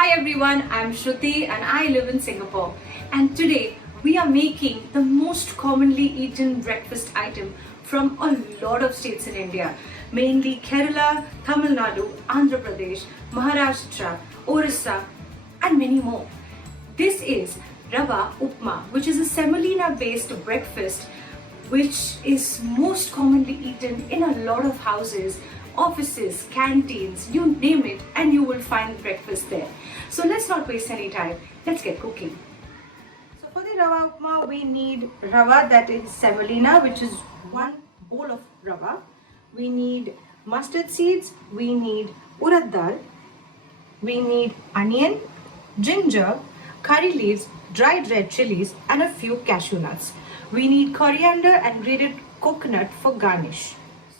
Hi everyone, I'm Shruti and I live in Singapore. And today we are making the most commonly eaten breakfast item from a lot of states in India, mainly Kerala, Tamil Nadu, Andhra Pradesh, Maharashtra, Orissa, and many more. This is Rava Upma, which is a semolina based breakfast which is most commonly eaten in a lot of houses, offices, canteens, you name it, and you will find breakfast there. So let's not waste any time, let's get cooking. So for the Rava Upma, we need Rava, that is semolina, which is 1 bowl of Rava. We need mustard seeds, we need urad dal, we need onion, ginger, curry leaves, dried red chilies, and a few cashew nuts. We need coriander and grated coconut for garnish.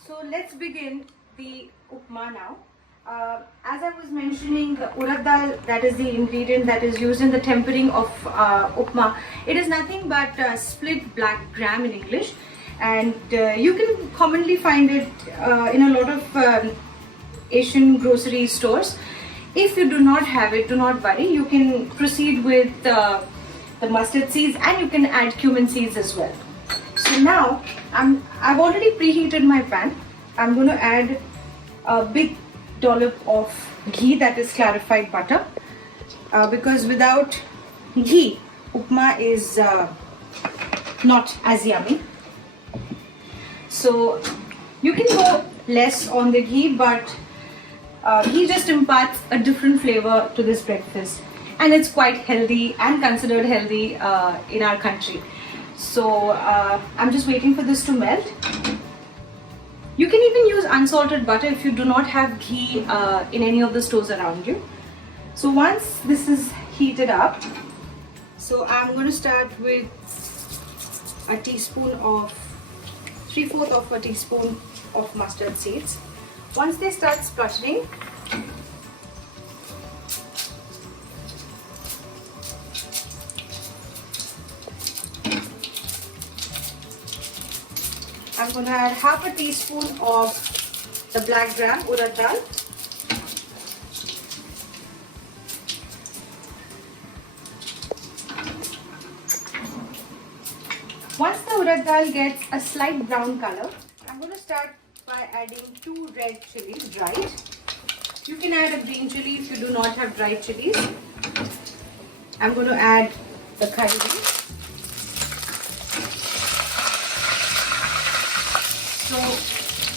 So let's begin the upma now. As I was mentioning, the urad dal, that is the ingredient that is used in the tempering of upma. It is nothing but split black gram in English, and you can commonly find it in a lot of Asian grocery stores. If you do not have it, do not worry. You can proceed with the mustard seeds, and you can add cumin seeds as well. So now I've already preheated my pan. I'm going to add a big dollop of ghee, that is clarified butter, because without ghee upma is not as yummy. So you can go less on the ghee, but ghee just imparts a different flavor to this breakfast, and it's quite healthy and considered healthy in our country. So I'm just waiting for this to melt. You can even use unsalted butter if you do not have ghee in any of the stores around you. So once this is heated up, so I'm going to start with a teaspoon of 3/4 of a teaspoon of mustard seeds. Once they start spluttering, I'm going to add half a teaspoon of the black gram urad dal. Once the urad dal gets a slight brown color, I'm going to start by adding 2 red chilies, dried. You can add a green chili if you do not have dried chilies. I'm going to add the curry leaves. So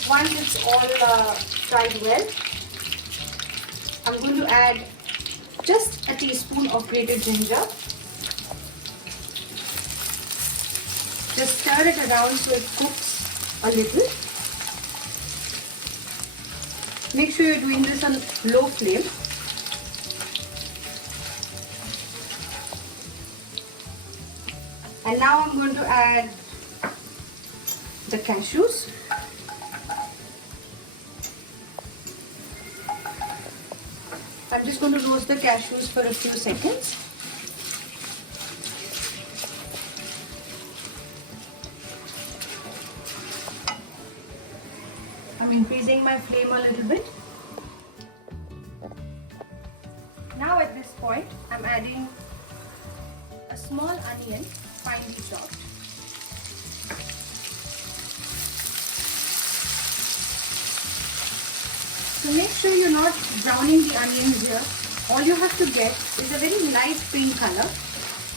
once it's all fried well, I'm going to add just a teaspoon of grated ginger. Just stir it around so it cooks a little. Make sure you're doing this on low flame. And now I'm going to add the cashews. I'm just going to roast the cashews for a few seconds. I'm increasing my flame a little bit. Now at this point, I'm adding a small onion, finely chopped. So make sure you're not browning the onions here. All you have to get is a very light pink color.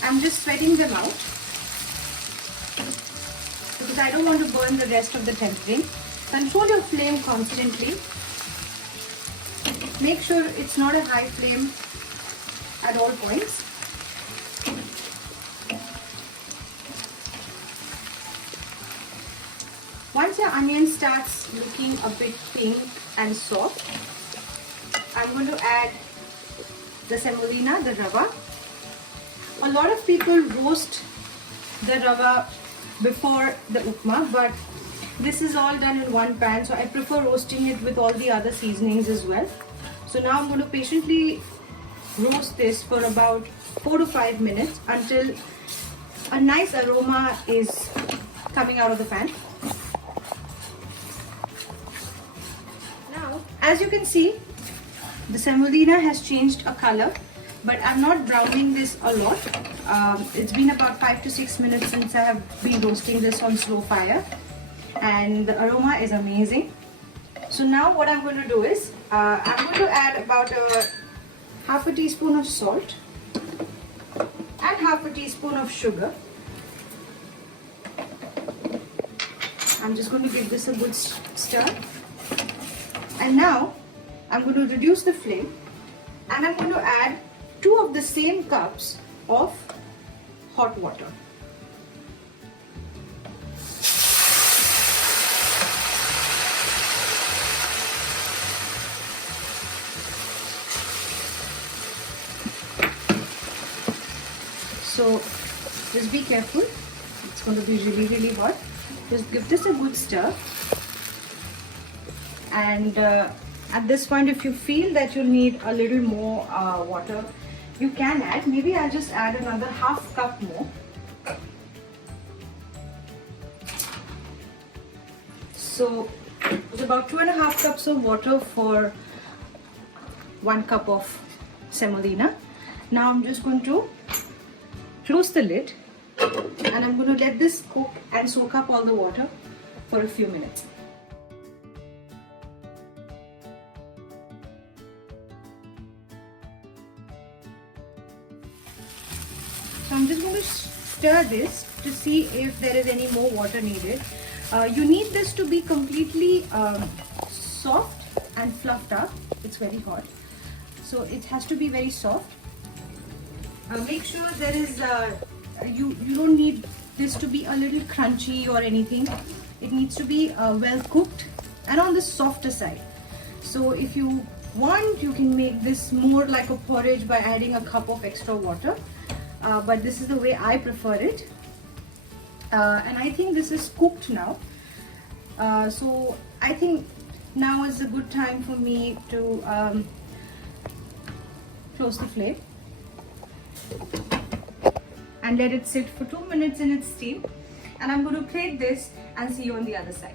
I'm just spreading them out because I don't want to burn the rest of the tempering. Control your flame constantly. Make sure it's not a high flame at all points. Once your onion starts looking a bit pink and soft, I'm going to add the semolina, the rava. A lot of people roast the rava before the upma, but this is all done in one pan, so I prefer roasting it with all the other seasonings as well. So now I'm going to patiently roast this for about 4 to 5 minutes until a nice aroma is coming out of the pan. Now, as you can see, the semolina has changed a color but I'm not browning this a lot. It's been about 5 to 6 minutes since I have been roasting this on slow fire, and the aroma is amazing. So now what I'm going to do is I'm going to add about half a teaspoon of salt and half a teaspoon of sugar. I'm just going to give this a good stir, and now I'm going to reduce the flame, and I'm going to add 2 of the same cups of hot water. So just be careful, it's going to be really hot. Just give this a good stir, and at this point, if you feel that you'll need a little more water, you can add. Maybe I'll just add another half cup more. So it's about 2.5 cups of water for 1 cup of semolina. Now I'm just going to close the lid, and I'm going to let this cook and soak up all the water for a few minutes. So I'm just going to stir this to see if there is any more water needed. You need this to be completely soft and fluffed up. It's very hot, so it has to be very soft. Make sure there is you don't need this to be a little crunchy or anything. It needs to be well cooked and on the softer side. So if you want, you can make this more like a porridge by adding a cup of extra water, but this is the way I prefer it, and I think this is cooked now. So I think now is a good time for me to close the flame and let it sit for 2 minutes in its steam, and I'm going to plate this and see you on the other side.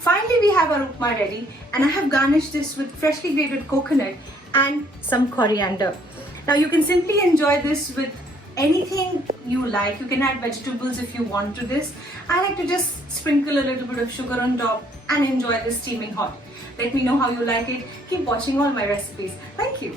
Finally, we have our upma ready, and I have garnished this with freshly grated coconut and some coriander. Now you can simply enjoy this with anything you like. You can add vegetables if you want to this. I like to just sprinkle a little bit of sugar on top and enjoy this steaming hot. Let me know how you like it. Keep watching all my recipes. Thank you.